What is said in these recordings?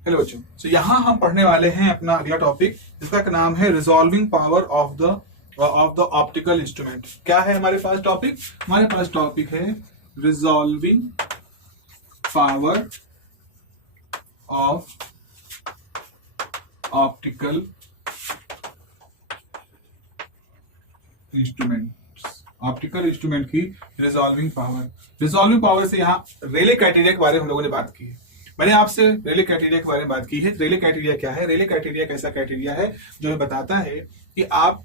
Hello बच्चों। यहाँ हम पढ़ने वाले हैं अपना अगला टॉपिक, जिसका नाम है resolving power of the optical instrument. क्या है हमारे पास टॉपिक? हमारे पास टॉपिक है resolving power of optical instrument. Optical instrument की रिजॉल्विंग पावर से यहाँ रेले क्राइटेरिया के बारे में हम लोगों ने बात की है। मैंने आपसे रेले क्राइटेरिया के बारे में बात की है। रेले क्राइटेरिया क्या है? रेले क्राइटेरिया एक ऐसा क्राइटेरिया है जो हमें बताता है कि आप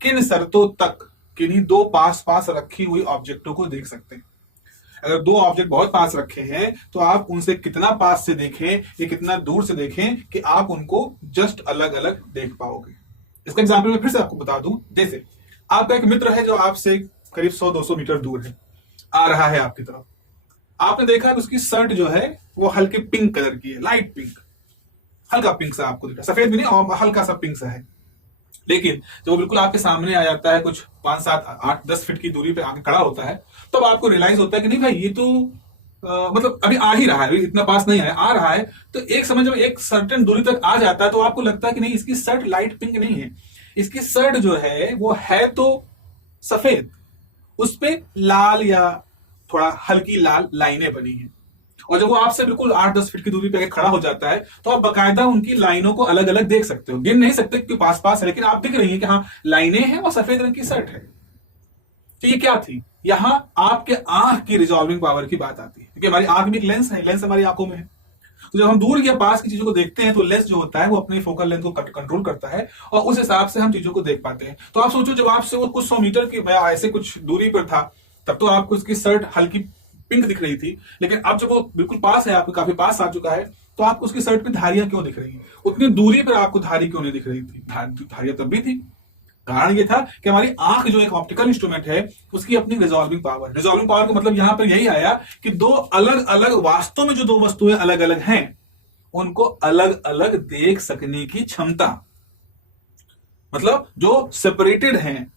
किन शर्तों तक किन्हीं दो पास पास रखी हुई ऑब्जेक्टों को देख सकते हैं। अगर दो ऑब्जेक्ट बहुत पास रखे हैं तो आप उनसे कितना पास से देखें या कितना दूर से देखें कि आप उनको जस्ट अलग अलग देख पाओगे। इसका एग्जाम्पल मैं फिर से आपको बता दूं। जैसे आपका एक मित्र है जो आपसे करीब 100-200 मीटर दूर है, आ रहा है आपकी तरफ। आपने देखा कि उसकी शर्ट जो है वो हल्के पिंक कलर की है, लाइट पिंक, हल्का पिंक सा आपको दिखा, सफेद भी नहीं और हल्का सा पिंक सा है। लेकिन जब वो बिल्कुल आपके सामने आ जाता है, कुछ 5-7-8-10 फीट की दूरी पे आके खड़ा होता है, तब आपको रियलाइज होता है कि नहीं भाई, ये तो मतलब अभी आ ही रहा है, इतना पास नहीं है, आ रहा है। तो एक समय जब एक सर्टेन दूरी तक आ जाता है तो आपको लगता है कि नहीं, इसकी शर्ट लाइट पिंक नहीं है, इसकी शर्ट जो है वो है तो सफेद, उस पे लाल या थोड़ा हल्की लाल लाइनें बनी हैं। और जब वो आपसे बिल्कुल 8-10 फीट की दूरी पे खड़ा हो जाता है तो आप बकायदा उनकी लाइनों को अलग अलग देख सकते हो। गिन नहीं सकते क्योंकि पास पास है, लेकिन आप दिख रही है कि हाँ लाइनें हैं और सफेद रंग की शर्ट है। तो ये क्या थी? यहां आपके आंख की रिजॉल्विंग पावर की बात आती है, क्योंकि हमारी आंख में एक लेंस है, लेंस हमारी आंखों में है। तो जब हम दूर या पास की चीजों को देखते हैं तो लेंस जो होता है वो अपनी फोकल लेंथ को कंट्रोल करता है और उस हिसाब से हम चीजों को देख पाते हैं। तो आप सोचो, जब आपसे वो कुछ 100 मीटर की ऐसे कुछ दूरी पर था, तब तो आपको उसकी शर्ट हल्की पिंक दिख रही थी, लेकिन अब जब वो बिल्कुल पास है, आपको काफी पास आ चुका है, तो आपको उसकी शर्ट पे धारियां क्यों दिख रही है? उतनी दूरी पर आपको धारी क्यों नहीं दिख रही थी? धारियां तब भी थी। कारण ये था कि हमारी आंख जो एक ऑप्टिकल इंस्ट्रूमेंट है, उसकी अपनी रिजॉल्विंग पावर का मतलब यहां पर यही आया कि दो अलग अलग, वास्तव में जो दो वस्तुएं अलग अलग हैं, उनको अलग अलग देख सकने की क्षमता। मतलब जो सेपरेटेड हैं,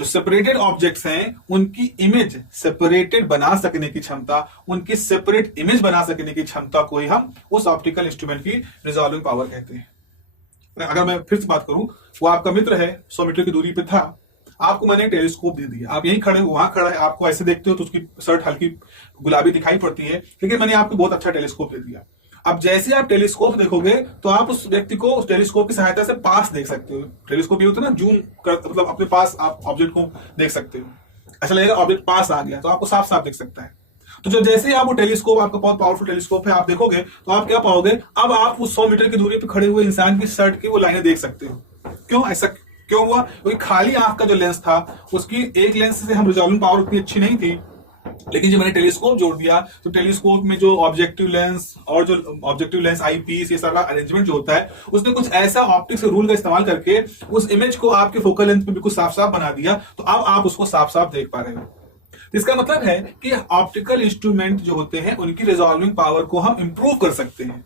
जो सेपरेटेड ऑब्जेक्ट्स हैं, उनकी इमेज सेपरेटेड बना सकने की क्षमता, उनकी सेपरेट इमेज बना सकने की क्षमता को ही हम उस ऑप्टिकल इंस्ट्रूमेंट की रिजॉल्विंग पावर कहते हैं। अगर मैं फिर से बात करूं, वो आपका मित्र है, 100 मीटर की दूरी पे था, आपको मैंने टेलीस्कोप दे दिया, आप यहीं खड़े हो, वहां खड़ा है, आपको ऐसे देखते हो तो उसकी शर्ट हल्की गुलाबी दिखाई पड़ती है, लेकिन मैंने आपको बहुत अच्छा टेलीस्कोप दे दिया। अब जैसे आप टेलीस्कोप देखोगे तो आप उस व्यक्ति को उस टेलीस्कोप की सहायता से पास देख सकते हो। टेलीस्कोप ये होता है ना, जूम कर, मतलब अपने पास आप ऑब्जेक्ट को देख सकते हो। ऐसा लगेगा ऑब्जेक्ट पास आ गया तो आपको साफ साफ दिख सकता है। तो जब जैसे आप वो टेलीस्कोप, आपका बहुत पावरफुल टेलीस्कोप है, आप देखोगे तो आप क्या पाओगे? अब आप उस 100 मीटर की दूरी पर खड़े हुए इंसान की शर्ट की वो लाइनें देख सकते हो। क्यों ऐसा क्यों हुआ? क्योंकि खाली आंख का जो लेंस था, उसकी एक लेंस से हम रिजॉल्विंग पावर उतनी अच्छी नहीं थी, लेकिन जब मैंने टेलीस्कोप जोड़ दिया तो टेलीस्कोप में जो ऑब्जेक्टिव लेंस और जो ऑब्जेक्टिव लेंस आई पीस, ये सारा अरेंजमेंट जो होता है, उसने कुछ ऐसा ऑप्टिक्स रूल का इस्तेमाल करके उस इमेज को आपके फोकल लेंथ पे बिल्कुल साफ साफ बना दिया, तो अब आप उसको साफ साफ देख पा रहे हो। इसका मतलब है कि ऑप्टिकल इंस्ट्रूमेंट जो होते हैं, उनकी रिजॉल्विंग पावर को हम इंप्रूव कर सकते हैं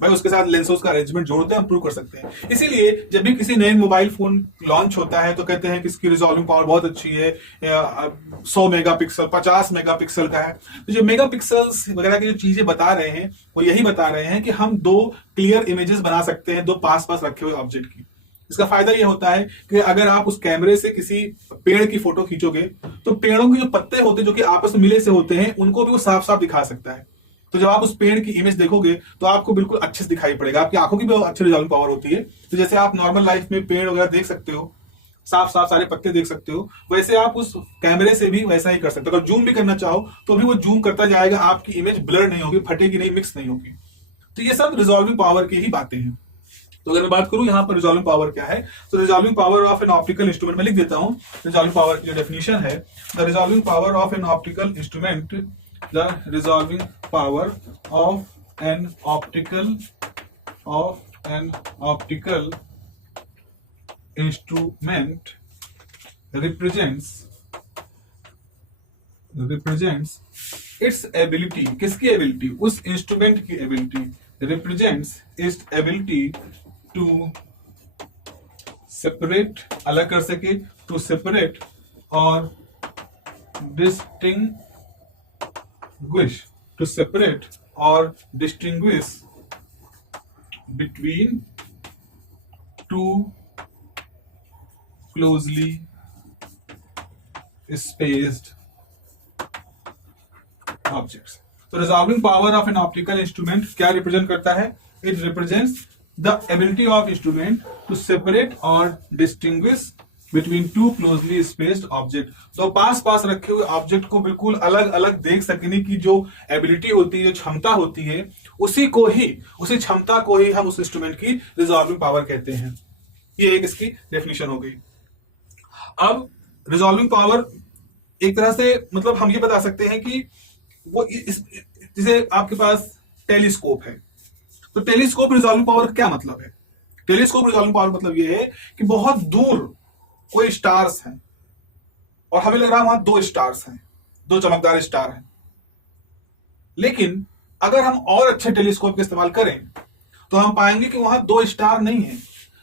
भाई। उसके साथ लेंसों का अरेंजमेंट जोड़ते हैं, इंप्रूव कर सकते हैं। इसीलिए जब भी किसी नए मोबाइल फोन लॉन्च होता है तो कहते हैं कि इसकी रिजॉल्विंग पावर बहुत अच्छी है, 100 मेगापिक्सल, 50 मेगापिक्सल का है। तो जो मेगापिक्सल्स वगैरह की जो चीजें बता रहे हैं, वो यही बता रहे हैं कि हम दो क्लियर इमेजेस बना सकते हैं दो पास पास रखे हुए ऑब्जेक्ट की। इसका फायदा यह होता है कि अगर आप उस कैमरे से किसी पेड़ की फोटो खींचोगे तो पेड़ों के जो पत्ते होते हैं, जो कि आपस में मिले से होते हैं, उनको भी वो साफ साफ दिखा सकता है। तो जब आप उस पेड़ की इमेज देखोगे तो आपको बिल्कुल अच्छे से दिखाई पड़ेगा, आपकी आंखों की भी अच्छी रिजॉल्विंग पावर होती है। तो जैसे आप नॉर्मल लाइफ में पेड़ वगैरह देख सकते हो, साफ साफ सारे पत्ते देख सकते हो, वैसे आप उस कैमरे से भी वैसा ही कर सकते हो। अगर जूम भी करना चाहो तो भी वो जूम करता जाएगा, आपकी इमेज ब्लर नहीं होगी, फटेगी नहीं, मिक्स नहीं होगी। तो ये सब रिजॉल्विंग पावर की ही बातें हैं। तो अगर मैं बात करूं यहाँ पर रिजॉल्विंग पावर क्या है, तो resolving power of an optical instrument में लिख देता हूं। रिजॉल्विंग पावर की जो डेफिनेशन है, the resolving power of an optical instrument, the resolving power of an optical instrument represents its ability, किसकी एबिलिटी? उस इंस्ट्रूमेंट की ability, represents its ability to separate, अलग कर सके, टू सेपरेट और डिस्टिंग्विश, टू सेपरेट और distinguish between two closely spaced objects. तो resolving power of an optical instrument क्या रिप्रेजेंट करता है? It represents the ability of instrument to separate और distinguish between two closely spaced object. तो पास पास रखे हुए ऑब्जेक्ट को बिल्कुल अलग अलग देख सकने की जो एबिलिटी होती है, जो क्षमता होती है, उसी क्षमता को ही हम उस इंस्ट्रूमेंट की रिजॉल्विंग पावर कहते हैं. ये एक इसकी डेफिनेशन हो गई. अब रिजॉल्विंग पावर एक तरह से मतलब हम ये बता सकते हैं कि वो जैसे आपके पास टेलीस्कोप है, तो टेलीस्कोप रिजॉल्विंग पावर क्या मतलब है? टेलीस्कोप रिजॉल्विंग पावर मतलब ये है कि बहुत दूर कोई स्टार्स हैं और हमें लग रहा है वहां दो स्टार्स हैं, दो चमकदार स्टार हैं, लेकिन अगर हम और अच्छे टेलीस्कोप का इस्तेमाल करें तो हम पाएंगे कि वहां दो स्टार नहीं है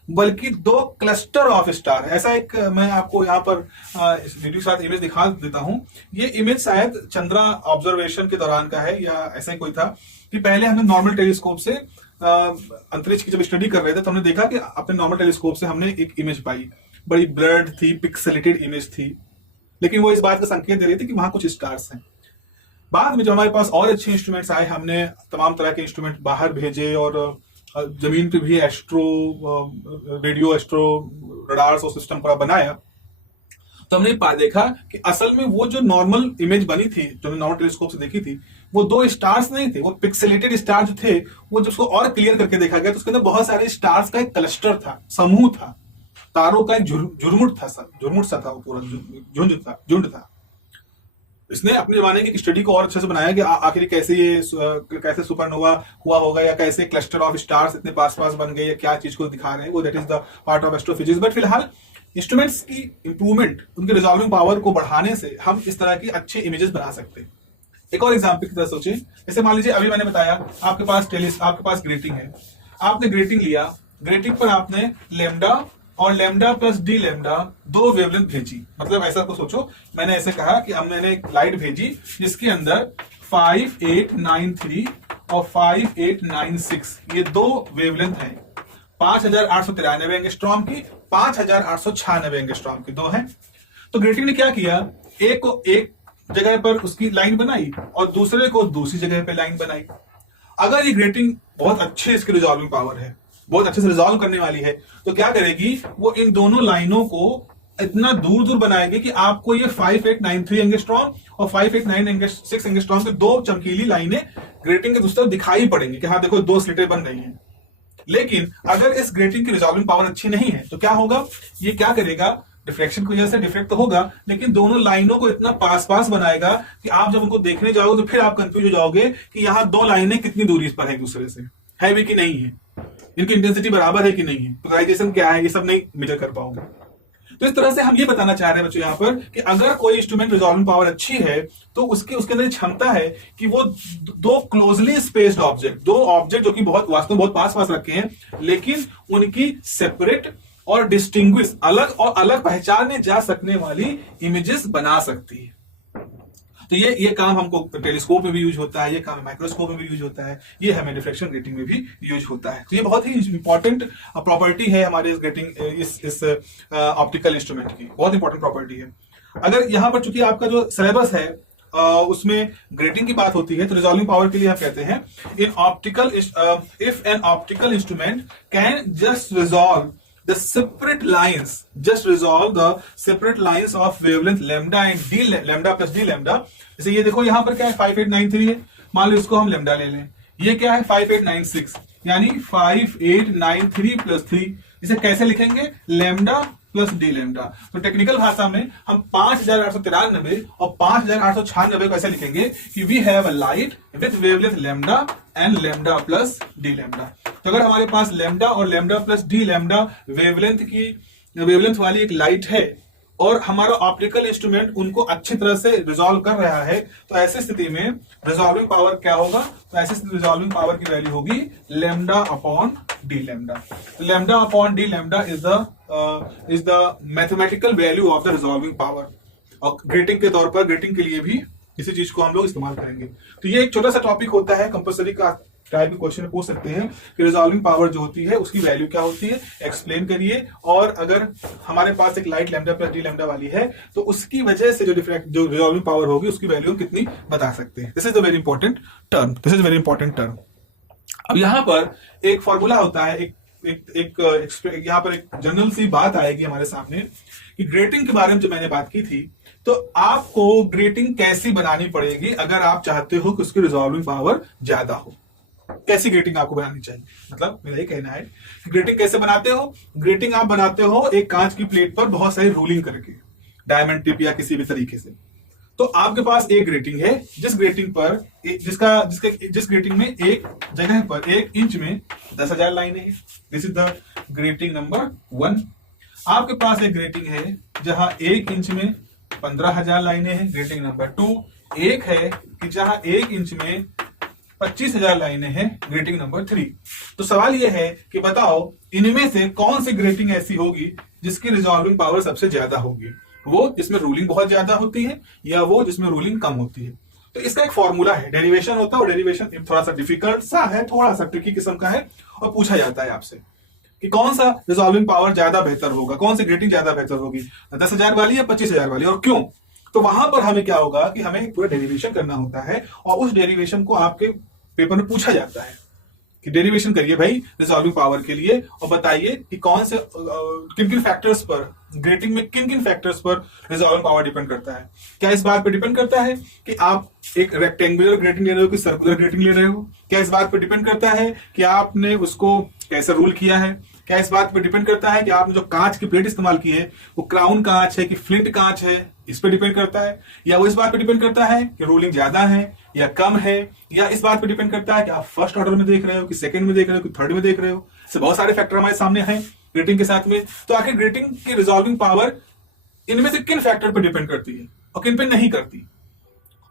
बल्कि दो क्लस्टर ऑफ स्टार. ऐसा एक मैं आपको यहाँ पर इस वीडियो के साथ इमेज दिखा देता हूं. ये इमेज शायद चंद्रा ऑब्जर्वेशन के दौरान का है या ऐसा ही कोई था कि पहले हमने नॉर्मल टेलीस्कोप से अंतरिक्ष की जब स्टडी कर रहे थे तो हमने देखा कि अपने नॉर्मल टेलीस्कोप से हमने एक इमेज पाई, बड़ी ब्लर्ड थी, पिक्सेलेटेड इमेज थी, लेकिन वो इस बात का संकेत दे रही थी कि वहां कुछ स्टार्स हैं. बाद में जब हमारे पास और अच्छे इंस्ट्रूमेंट्स आए, हमने तमाम तरह के इंस्ट्रूमेंट बाहर भेजे और जमीन पे भी रेडियो एस्ट्रो रडार्स और सिस्टम पूरा बनाया, तो हमने देखा कि असल में वो जो नॉर्मल इमेज बनी थी, जो हमने नॉर्मल टेलीस्कोप से देखी थी, वो दो स्टार्स नहीं थे, वो पिक्सेलेटेड स्टार जो थे, वो जब उसको और क्लियर करके देखा गया तो उसके अंदर बहुत सारे स्टार्स का एक क्लस्टर था, समूह था, तारों का एक झुरमुट सा था, वो पूरा झुंड था. इसने अपने जमाने की स्टडी को और अच्छे से बनाया कि आखिर कैसे सुपरनोवा हुआ होगा या कैसे क्लस्टर ऑफ स्टार्स इतने पास पास बन गए या क्या चीज को दिखा रहे हैं, वो that is the part of astrophysics. But फिलहाल इंस्ट्रूमेंट्स की इंप्रूवमेंट, उनके रिजॉल्विंग पावर को बढ़ाने से हम इस तरह की अच्छी इमेजेस बना सकते हैं. एक और एग्जाम्पल की तरह सोचिए, जैसे मान लीजिए अभी मैंने बताया आपके पास ग्रेटिंग है, आपने ग्रेटिंग लिया, ग्रेटिंग पर आपने लेमडा और लेमडा प्लस डी लेमडा दो वेवलेंथ भेजी. मतलब ऐसा को सोचो, मैंने ऐसे कहा कि मैंने एक लाइट भेजी जिसके अंदर 5893 और 5896 ये दो वेवलेंथ है, 5893 एंगस्ट्रॉम की, 5896 एंगस्ट्रॉम की दो है. तो ग्रेटिंग ने क्या किया, एक को एक जगह पर उसकी लाइन बनाई और दूसरे को दूसरी जगह पे लाइन बनाई. अगर ये ग्रेटिंग बहुत अच्छे इसकी रिजॉल्विंग पावर है, बहुत अच्छे से रिजॉल्व करने वाली है, तो क्या करेगी, वो इन दोनों लाइनों को इतना दूर दूर बनाएगी कि आपको ये 5893 एंगस्ट्रॉम और 5896 एंगस्ट्रॉम की दो चमकीली लाइनें ग्रेटिंग के दूसरी तरफ दिखाई पड़ेंगी कि हाँ देखो दो स्लिटें बन रही हैं. लेकिन अगर इस ग्रेटिंग की रिजॉल्विंग पावर अच्छी नहीं है तो क्या होगा, ये क्या करेगा, डिफ्रेक्शन की वजह से डिफ्रेक्ट तो होगा, लेकिन दोनों लाइनों को इतना पास पास बनाएगा कि आप जब उनको देखने जाओगे तो फिर आप कंफ्यूज हो जाओगे कि यहां दो लाइनें कितनी दूरी पर है एक दूसरे से, है भी कि नहीं है, इनकी इंटेंसिटी बराबर है कि नहीं है, पोलराइजेशन क्या है, ये सब नहीं मेजर कर पाओगे. तो इस तरह से हम ये बताना चाह रहे हैं बच्चों यहाँ पर कि अगर कोई इंस्ट्रूमेंट रिजॉल्विंग पावर अच्छी है तो उसके अंदर क्षमता है कि वो दो क्लोजली स्पेस्ड ऑब्जेक्ट, दो ऑब्जेक्ट जो कि बहुत वास्तव में बहुत पास पास रखे हैं, लेकिन उनकी सेपरेट और डिस्टिंग्विश, अलग पहचाने जा सकने वाली इमेजेस बना सकती है. तो ये काम हमको टेलीस्कोप में भी यूज होता है, ये काम माइक्रोस्कोप में भी यूज होता है, ये हमें डिफ्रेक्शन ग्रेटिंग में भी यूज होता है. तो ये बहुत ही इंपॉर्टेंट प्रॉपर्टी है हमारे इस ग्रेटिंग इस ऑप्टिकल इंस्ट्रूमेंट की, बहुत इंपॉर्टेंट प्रॉपर्टी है. अगर यहां पर चूंकि आपका जो सिलेबस है उसमें ग्रेटिंग की बात होती है, तो रिजॉल्विंग पावर के लिए हम कहते हैं if N optical instrument can just resolve the separate lines of wavelength lambda and d lambda plus d lambda. जैसे ये देखो यहां पर क्या है 5893 है, मान लो इसको हम लैम्डा ले लें, ये क्या है 5896, यानी 5893 प्लस 3. इसे कैसे लिखेंगे, लैम्डा प्लस डी लैम्डा. तो टेक्निकल भाषा में हम 5893 और 5896 को ऐसे लिखेंगे कि we have a light with wavelength lambda and lambda plus d lambda. तो अगर हमारे पास लैम्डा और lambda plus d lambda wavelength वाली एक लाइट है और हमारा ऑप्टिकल इंस्ट्रूमेंट उनको अच्छी तरह से रिजॉल्व कर रहा है, तो ऐसी स्थिति में रिजॉल्विंग पावर क्या होगा, तो ऐसी स्थिति रिजॉल्विंग पावर की वैल्यू होगी lambda upon D lambda. Lambda upon D lambda is the mathematical value of the resolving power. और ग्रेटिंग के तौर पर, ग्रेटिंग के लिए भी इसी चीज को हम लोग इस्तेमाल करेंगे. तो ये एक छोटा सा टॉपिक होता है कंपल्सरी का टाइप के क्वेश्चन पूछ सकते हैं कि रिजॉल्विंग पावर जो होती है उसकी वैल्यू क्या होती है, एक्सप्लेन करिए। और अगर हमारे पास एक light lambda plus d lambda वाली है तो उसकी वजह से जो रिजॉल्विंग पावर होगी उसकी वैल्यू कितनी बता सकते हैं। This is the very important term, this is very important term. अब यहां पर एक फॉर्मूला होता है, यहाँ पर एक जनरल सी बात आएगी हमारे सामने कि ग्रेटिंग के बारे में जो मैंने बात की थी, तो आपको ग्रेटिंग कैसी बनानी पड़ेगी अगर आप चाहते हो कि उसकी रिजॉल्विंग पावर ज्यादा हो। कैसी ग्रेटिंग आपको बनानी चाहिए, मतलब मेरा ये कहना है ग्रेटिंग कैसे बनाते हो। ग्रेटिंग आप बनाते हो एक कांच की प्लेट पर बहुत सारी रोलिंग करके, डायमंड टिप या किसी भी तरीके से। तो आपके पास एक ग्रेटिंग है जिस ग्रेटिंग पर जिस ग्रेटिंग में एक जगह पर 1 इंच में 10,000 लाइनें हैं। This is the grating number 1। आपके पास एक ग्रेटिंग है जहां 1 इंच में 15,000 लाइनें हैं, ग्रेटिंग नंबर 2। एक है कि जहां 1 इंच में 25,000 लाइनें हैं, ग्रेटिंग नंबर 3। तो सवाल यह है कि बताओ इनमें से कौन सी ग्रेटिंग ऐसी होगी जिसकी रिजॉल्विंग पावर सबसे ज्यादा होगी, वो जिसमें रूलिंग बहुत ज्यादा होती है या वो जिसमें रूलिंग कम होती है। तो इसका एक फॉर्मूला है, डेरिवेशन होता है, और डेरिवेशन थोड़ा सा डिफिकल्ट सा है, थोड़ा सा ट्रिकी किस्म का है, और पूछा जाता है आपसे कि कौन सा रिजॉल्विंग पावर ज्यादा बेहतर होगा, कौन सी ग्रेटिंग ज्यादा बेहतर होगी, 10,000 वाली या 25,000 वाली, और क्यों। तो वहां पर हमें क्या होगा कि हमें पूरा डेरिवेशन करना होता है, और उस डेरिवेशन को आपके पेपर में पूछा जाता है कि डेरिवेशन करिए भाई रिजॉल्विंग पावर के लिए, और बताइए कि कौन से किन किन फैक्टर्स पर, ग्रेटिंग में किन किन फैक्टर्स पर रिजॉल्विंग पावर डिपेंड करता है। क्या इस बात पर डिपेंड करता है कि आप एक रेक्टेंगुलर ग्रेटिंग ले रहे हो कि सर्कुलर ग्रेटिंग ले रहे हो। क्या इस बात पर डिपेंड करता है कि आपने उसको कैसे रूल किया है। क्या इस बात पर डिपेंड करता है कि आपने जो कांच की प्लेट इस्तेमाल की है वो क्राउन कांच है कि फ्लिंट कांच है, इस पर डिपेंड करता है। या वो इस बात पर डिपेंड करता है कि रूलिंग ज्यादा है या कम है, या इस बात पर डिपेंड करता है कि आप फर्स्ट ऑर्डर में देख रहे हो कि सेकंड में देख रहे हो कि थर्ड में देख रहे हो। से बहुत सारे फैक्टर हमारे सामने हैं ग्रेटिंग के साथ में। तो आखिर ग्रेटिंग की रिजॉल्विंग पावर इनमें से किन फैक्टर पर डिपेंड करती है और किन पे नहीं करती।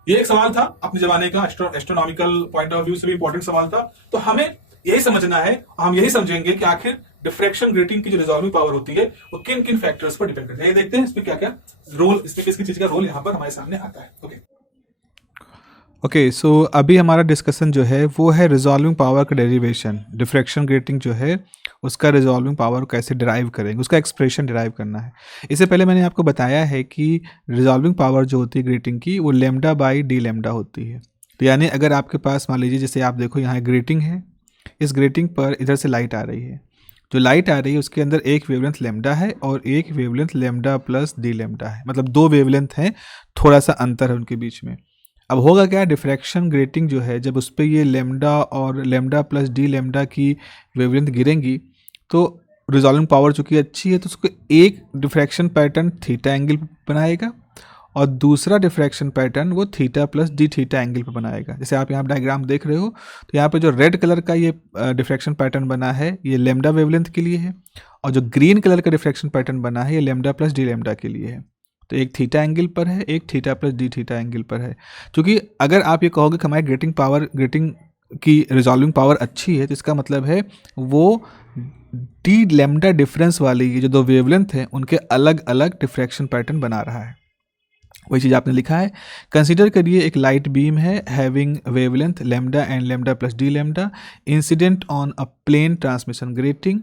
ये एक सवाल था अपने जमाने का, एस्ट्रोनॉमिकल पॉइंट ऑफ व्यू से भी इंपॉर्टेंट सवाल था। तो हमें यही समझना है, हम यही समझेंगे कि आखिर डिफ्रैक्शन ग्रेटिंग की जो रिजॉल्विंग पावर होती है वो किन किन फैक्टर्स पर डिपेंड करती है। ये देखते हैं इसमें क्या क्या रोल, इसमें किसकी चीज का रोल यहाँ पर हमारे सामने आता है। ओके सो अभी हमारा डिस्कशन जो है वो है रिजॉल्विंग पावर का डेरिवेशन। डिफ्रैक्शन ग्रेटिंग जो है उसका रिजॉल्विंग पावर कैसे डिराइव करेंगे, उसका एक्सप्रेशन डिराइव करना है। इससे पहले मैंने आपको बताया है कि रिजॉल्विंग पावर जो होती है ग्रेटिंग की वो लैम्डा बाई डी लैम्डा होती है। तो यानी अगर आपके पास मान लीजिए जैसे आप देखो यहाँ ग्रेटिंग है, इस ग्रेटिंग पर इधर से लाइट आ रही है, जो लाइट आ रही है उसके अंदर एक वेवलेंथ लैम्डा है और एक wavelength lambda plus d lambda है, मतलब 2 वेवलेंथ हैं, थोड़ा सा अंतर है उनके बीच में। अब होगा क्या, डिफ्रैक्शन ग्रेटिंग जो है जब उस पर ये लैम्डा और लैम्डा प्लस डी लैम्डा की वेवलेंथ गिरेंगी तो रिजॉल्विंग पावर चूँकि अच्छी है तो उसको एक डिफ्रैक्शन पैटर्न थीटा एंगल बनाएगा और दूसरा डिफ्रैक्शन पैटर्न वो theta plus D theta angle पर बनाएगा। जैसे आप यहाँ डायग्राम देख रहे हो तो यहाँ पे जो रेड कलर का ये डिफ्रैक्शन पैटर्न बना है ये लैम्डा वेवलेंथ के लिए है, और जो ग्रीन कलर का डिफ्रैक्शन पैटर्न बना है ये लैम्डा प्लस डी लैम्डा के लिए है। तो एक थीटा एंगल पर है, एक theta plus D theta angle पर है। क्योंकि अगर आप ये कहोगे कि हमारी ग्रेटिंग की रिजॉल्विंग पावर अच्छी है तो इसका मतलब है वो डी लैम्डा डिफरेंस वाली ये जो 2 वेवलेंथ हैं उनके अलग अलग डिफ्रैक्शन पैटर्न बना रहा है। वही चीज़ आपने लिखा है। कंसीडर करिए एक लाइट बीम है having wavelength lambda and lambda plus d lambda incident on a plane transmission grating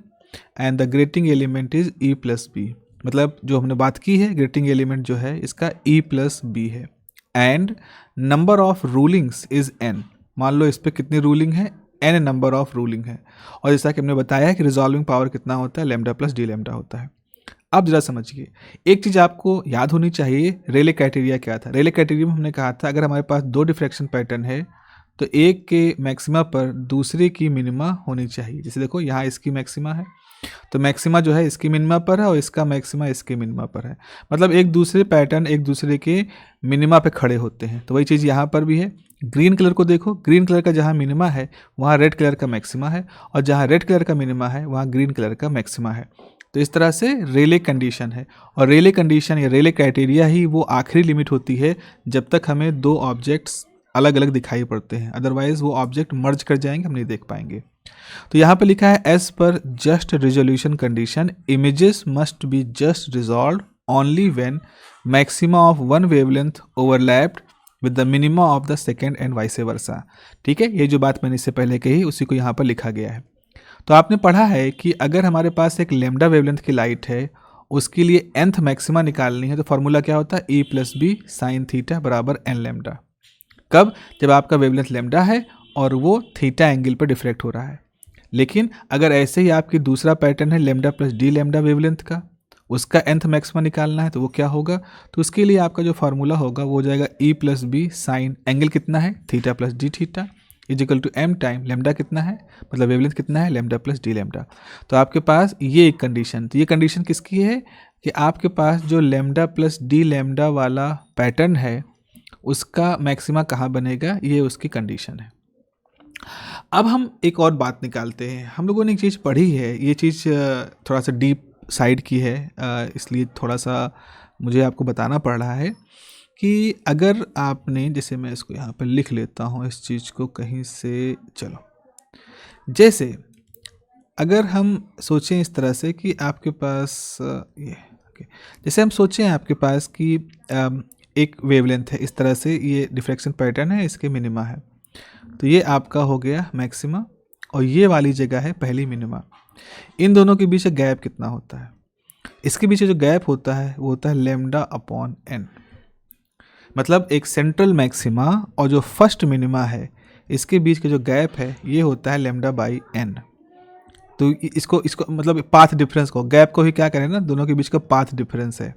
and the grating element is e plus b. मतलब जो हमने बात की है ग्रेटिंग एलिमेंट जो है इसका ई प्लस बी है, and number of rulings is an. मान लो इस पर कितनी रूलिंग है, एन नंबर ऑफ रूलिंग है, और जैसा कि हमने बताया है कि रिजॉल्विंग पावर कितना होता है, लैम्डा प्लस डी लैम्डा होता है। अब जरा समझिए एक चीज़ आपको याद होनी चाहिए, रेले क्राइटेरिया क्या था। रेले क्राइटेरिया में हमने कहा था अगर हमारे पास 2 डिफ्रैक्शन पैटर्न है तो एक के मैक्सिमा पर दूसरे की मिनिमा होनी चाहिए। जैसे देखो यहाँ इसकी मैक्सिमा है तो मैक्सिमा जो है इसकी मिनिमा पर है और इसका मैक्सिमा इसके मिनिमा पर है, मतलब एक दूसरे पैटर्न एक दूसरे के मिनिमा पे खड़े होते हैं। तो वही चीज़ यहाँ पर भी है। ग्रीन कलर को देखो, ग्रीन कलर का जहाँ मिनिमा है वहाँ रेड कलर का मैक्सिमा है, और जहाँ रेड कलर का मिनिमा है वहाँ ग्रीन कलर का मैक्सिमा है। तो इस तरह से रेले कंडीशन है, और रेले कंडीशन या रेले क्राइटेरिया ही वो आखिरी लिमिट होती है जब तक हमें 2 ऑब्जेक्ट्स अलग अलग दिखाई पड़ते हैं, अदरवाइज वो ऑब्जेक्ट मर्ज कर जाएंगे, हम नहीं देख पाएंगे। तो यहाँ पे लिखा है एज पर just resolution condition images must be just resolve only when maxima of one wavelength overlapped with the minima of the second and vice versa. ठीक है, ये जो बात मैंने इससे पहले कही उसी को यहाँ पर लिखा गया है। तो आपने पढ़ा है कि अगर हमारे पास एक लैम्डा वेवलेंथ की लाइट है, उसके लिए nth मैक्सिमा निकालनी है, तो फॉर्मूला क्या होता है, E + b sin थीटा बराबर n लैम्डा। कब? जब आपका वेवलेंथ लैम्डा है और वो थीटा एंगल पर डिफ्रेक्ट हो रहा है। लेकिन अगर ऐसे ही आपकी दूसरा पैटर्न है लैम्डा + d लैम्डा वेवलेंथ का, उसका nth मैक्सिमा निकालना है, तो वो क्या होगा, तो उसके लिए आपका जो फार्मूला होगा वो हो जाएगा E + b sin एंगल कितना है, theta + d theta equal to m time lambda कितना है, मतलब वेवलेंथ कितना है, लैम्डा + d लैम्डा। तो आपके पास ये एक कंडीशन, तो ये कंडीशन किसकी है कि आपके पास जो लैम्डा + d लैम्डा वाला पैटर्न है उसका मैक्सिमा कहाँ बनेगा, ये उसकी कंडीशन है। अब हम एक और बात निकालते हैं। हम लोगों ने एक चीज़ पढ़ी है, ये चीज़ थोड़ा सा डीप साइड की है, इसलिए थोड़ा सा मुझे आपको बताना पड़ रहा है कि अगर आपने, जैसे मैं इसको यहाँ पर लिख लेता हूँ इस चीज़ को कहीं से, चलो, जैसे अगर हम सोचें इस तरह से कि आपके पास ये ओके, जैसे हम सोचें आपके पास कि एक वेवलेंथ है इस तरह से, ये डिफ्रैक्शन पैटर्न है, इसके मिनिमा है, तो ये आपका हो गया मैक्सिमा और ये वाली जगह है पहली मिनिमा। इन दोनों के बीच गैप कितना होता है, इसके बीच जो गैप होता है वो होता है λ/n। मतलब एक सेंट्रल मैक्सिमा और जो फर्स्ट मिनिमा है इसके बीच का जो गैप है ये होता है λ/n। तो इसको मतलब पाथ डिफरेंस को, गैप को ही क्या करें ना, दोनों के बीच का पाथ डिफरेंस है।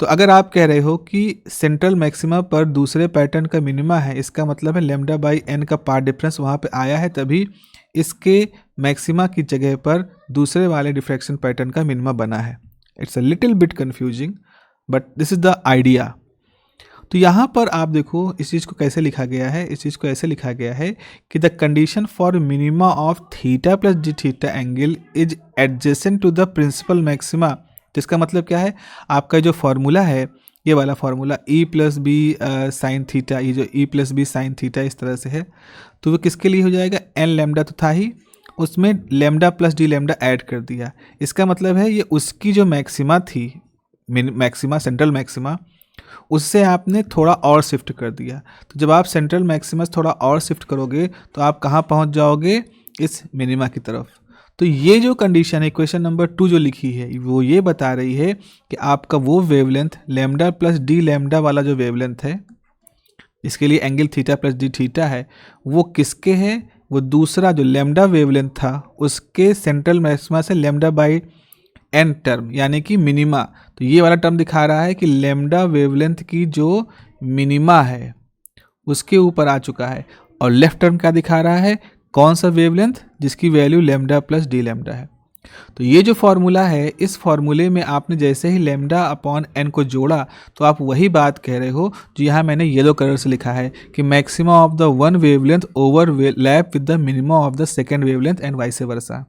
तो अगर आप कह रहे हो कि सेंट्रल मैक्सिमा पर दूसरे पैटर्न का मिनिमा है, इसका मतलब है λ/n का पाथ डिफरेंस वहाँ पे आया है, तभी इसके मैक्सिमा की जगह पर दूसरे वाले डिफ्रैक्शन पैटर्न का मिनिमा बना है। It's a little bit confusing but this is the idea. तो यहाँ पर आप देखो इस चीज़ को कैसे लिखा गया है, इस चीज़ को ऐसे लिखा गया है कि the condition for minima of theta + d theta angle is adjacent to the principal maxima. तो इसका मतलब क्या है, आपका जो फार्मूला है ये वाला formula E + b sin theta, ये जो E + b sin थीटा इस तरह से है, तो वो किसके लिए हो जाएगा, n लैम्डा तो था ही, उसमें लैम्डा + d लैम्डा ऐड कर दिया। इसका मतलब है ये उसकी जो मैक्सिमा थी, मैक्सिमा सेंट्रल मैक्सिमा, उससे आपने थोड़ा और शिफ्ट कर दिया। तो जब आप सेंट्रल मैक्सिमा थोड़ा और शिफ्ट करोगे तो आप कहाँ पहुँच जाओगे, इस मिनिमा की तरफ। तो ये जो कंडीशन है इक्वेशन नंबर 2 जो लिखी है वो ये बता रही है कि आपका वो वेवलेंथ लैम्डा + d लैम्डा वाला जो वेवलेंथ है, इसके लिए एंगल थीटा + d थीटा है, वो किसके है, वो दूसरा जो लैम्डा वेवलेंथ था उसके सेंट्रल मैक्सिमा से λ/n टर्म यानी कि मिनिमा। तो ये वाला टर्म दिखा रहा है कि लैम्डा वेवलेंथ की जो मिनिमा है उसके ऊपर आ चुका है, और लेफ्ट टर्म क्या दिखा रहा है, कौन सा वेवलेंथ, जिसकी वैल्यू लैम्डा + d लैम्डा है। तो ये जो फार्मूला है, इस फार्मूले में आपने जैसे ही λ/n को जोड़ा तो आप वही बात कह रहे हो जो यहाँ मैंने येलो कलर से लिखा है कि maxima of the one wavelength overlap with the minima of the second wavelength and vice वर्सा।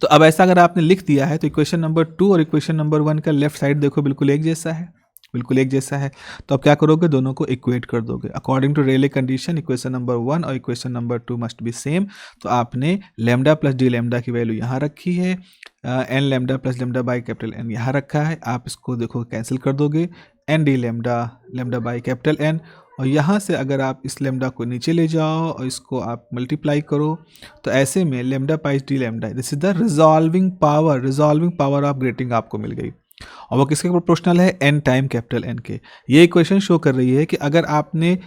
तो अब ऐसा अगर आपने लिख दिया है तो इक्वेशन नंबर 2 और इक्वेशन नंबर 1 का लेफ्ट साइड देखो बिल्कुल एक जैसा है, बिल्कुल एक जैसा है। तो अब क्या करोगे, दोनों को इक्वेट कर दोगे according to Rayleigh condition. Equation number 1 और equation number 2 must be same. तो आपने लैम्डा + d लैम्डा की वैल्यू यहाँ रखी है, n लैम्डा + λ/N यहाँ रखा है, आप इसको देखो कैंसिल कर दोगे, n d लैम्डा λ/N, और यहाँ से अगर आप इस लैम्डा को नीचे ले जाओ और इसको आप मल्टीप्लाई करो तो ऐसे में λ/d lambda, this is the resolving power of grating आपको मिल गई, और वो किसके प्रोपोर्शनल है, n टाइम N के। ये इक्वेशन शो कर रही है कि अगर आपने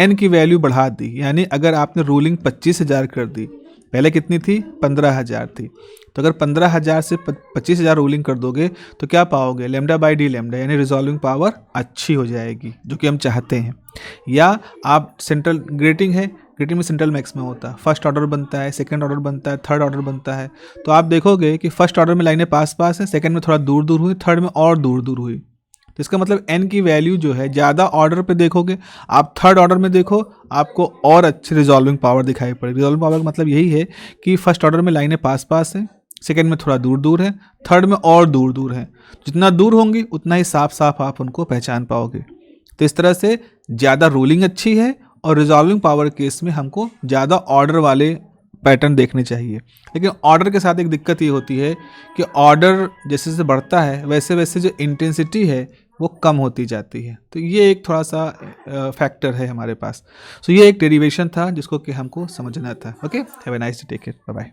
n की वैल्यू बढ़ा दी, यानी अगर आपने रूलिंग 25,000 कर दी, पहले कितनी थी, 15,000 थी, तो अगर 15,000 से 25,000 रूलिंग कर दोगे तो क्या पाओगे, λ/d लैम्डा, यानी रिजॉल्विंग पावर अच्छी हो जाएगी, जो कि हम चाहते हैं। या आप सेंट्रल ग्रेटिंग है, ग्रेटिंग में सेंट्रल मैक्सिमा होता है, फर्स्ट ऑर्डर बनता है, सेकंड ऑर्डर बनता है, थर्ड ऑर्डर बनता है। तो आप देखोगे कि फर्स्ट ऑर्डर में लाइनें पास पास हैं, सेकंड में थोड़ा दूर दूर हुई, थर्ड में और दूर दूर हुई। तो इसका मतलब n की वैल्यू जो है ज़्यादा ऑर्डर पे देखोगे, आप थर्ड ऑर्डर में देखो आपको और अच्छी रिजॉल्विंग पावर दिखाई पड़ेगी। रिजॉल्विंग पावर का मतलब यही है कि फर्स्ट ऑर्डर में लाइनें पास पास हैं, सेकंड में थोड़ा दूर दूर है, थर्ड में और दूर दूर है। जितना दूर होंगी उतना ही साफ साफ आप उनको पहचान पाओगे। तो इस तरह से ज़्यादा रूलिंग अच्छी है, और रिजॉल्विंग पावर केस में हमको ज़्यादा ऑर्डर वाले पैटर्न देखने चाहिए। लेकिन ऑर्डर के साथ एक दिक्कत ये होती है कि ऑर्डर जैसे जैसे बढ़ता है वैसे वैसे जो इंटेंसिटी है वो कम होती जाती है। तो ये एक थोड़ा सा फैक्टर है हमारे पास। सो ये एक डेरिवेशन था जिसको कि हमको समझना था। Okay, have a nice day, take care, bye bye.